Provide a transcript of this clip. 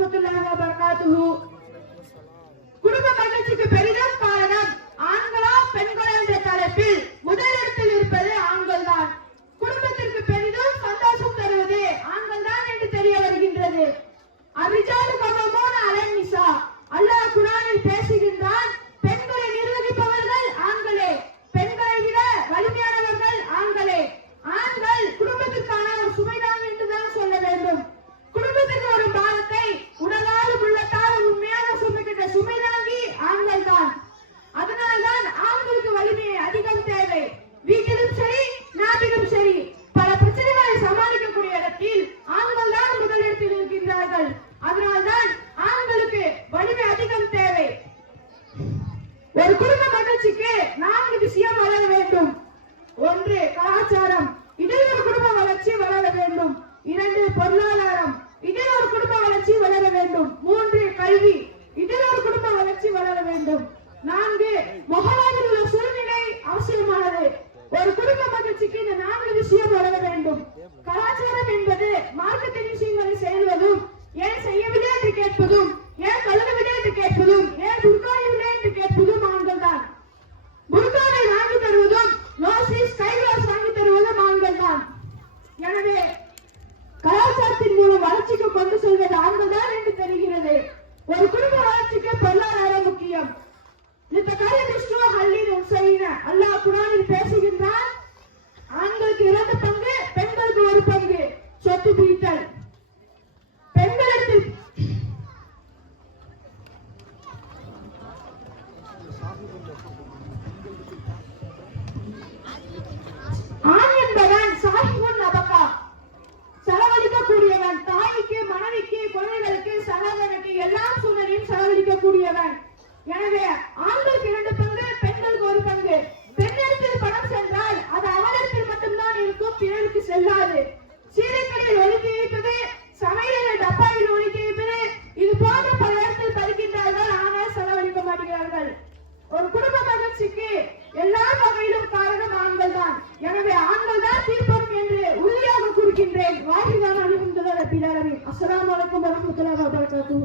வரஹ்மத்துல்லாஹி வபரகாத்துஹு. குடும்ப மகிழ்ச்சிக்கு பெரிதும் காரணம் ஆண்களா பெண்களா என்ற தலைப்பில் முதலிடத்தில் இருப்பது ஆண்கள் தான். குடும்பத்திற்கு பெரிதும் சந்தோஷம் தருவது ஆண்கள் தான் என்று தெரிய வருகின்றது. அர்ரிஜாலு கவ்வாமூன அலன் நிசா, அல்லாஹ் குர்ஆனில் பேசுகின்றான், பெண்களை நிர்வகிப்பவர்கள் ஆண்களே, பெண்களை விட வலிமையானவர்கள் ஆண்களே. ஆண்கள் குடும்பத்திற்கான ஒரு சுமைதான் என்றுதான் சொல்ல வேண்டும். குடும்பத்திற்கு ஒரு பாகத்தை உடலாலும் உள்ளத்தாலும் உண்மையாக சுமக்கின்ற சுமைதாங்கி ஆண்கள் தான். அதனால்தான் ஆண்களுக்கு வலிமை அதிகம் தேவை. வீட்டிலும் சரி நாட்டிலும் சரி பல பிரச்சனைகளை சமாளிக்கக்கூடிய இடத்தில் ஆண்கள் தான் முதலிடத்தில் இருக்கின்றார்கள். அதனால்தான் ஆண்களுக்கு வலிமை அதிகம் தேவை. ஒரு குடும்ப மகிழ்ச்சிக்கு 4 விஷயம் வளர வேண்டும். 1 கலாச்சாரம், இதில் ஒரு குடும்ப வளர்ச்சி வளர வேண்டும். 2 பொருளாதாரம், இதில் ஒரு குடும்ப வளர்ச்சி வளர வேண்டும். 3 கல்வி, இதில் ஒரு குடும்ப வளர்ச்சி வளர வேண்டும். 4 முகலாவில் உள்ள சூழ்நிலை அவசியமானது. ஒரு குடும்ப மகிழ்ச்சிக்கு இந்த 4 விஷயம் வளர வேண்டும். கலாச்சாரம் என்பது மார்க்கத்தின் விஷயங்களை செய்வதும், ஏன் செய்யவில்லை என்று கேட்பதும், ஏன் கழுவவில்லை என்று கேட்பதும், ஏன் புர்காவில்லை என்று கேட்பதும் ஆண்கள் தான். புர்காவை வாங்கி தருவதும், நோசிஸ் கைகிளாஸ் வாங்கி தருவதும் ஆண்கள் தான். எனவே கலாச்சாரத்தின் மூலம் வளர்ச்சிக்கு கொண்டு செல்வது ஆண்கள் தான் என்று தெரிகிறது. ஒரு குடும்ப வளர்ச்சிக்கு பொருளாதாரம் முக்கியம். அல்லாஹ் குர்ஆனில் பேசுகின்றான், ஆண்களுக்கு 2 பங்கு, பெண்களுக்கு 1 பங்கு சொத்து பிரித்தல். பெண்களிடத்தில் ஆண் என்பவன் சாஹிபுன் நபகா, செலவழிக்கக்கூடியவன். தாய்க்கு, மனைவிக்கு, குழந்தைகளுக்கு, சகோதரனுக்கு எல்லாம் சூழலையும் செலவழிக்கக்கூடியவன். எனவே ஆண்களுக்கு 2 பங்கு, பெண்களுக்கு 1 பங்கு. பெண்ணிடத்தில் பணம் சென்றால் அது அவனிடத்தில் மட்டும்தான் இருக்கும், பிறருக்கு செல்லாது. சீரைக்கடையில் ஒதுக்கி வைப்பது, சமையலில் டப்பாவில் ஒதுக்கி வைப்பது, இது போன்ற பல இடத்தில் பதிக்கின்றார்கள். ஆனால் செலவழிக்க மாட்டார்கள். ஒரு குடும்ப மகிழ்ச்சிக்கு எல்லா வகையிலும் காரணம் ஆண்கள் தான். எனவே ஆண்கள் தான் தீர்ப்பரும் என்று உறுதியாக கூறுகின்றேன். வாஹிதான அல்ஹம்துலில்லாஹி ரப்பில் ஆலமீன். அஸ்ஸலாமு அலைக்கும் வரஹ்மத்துல்லாஹி வபரகாத்துஹு.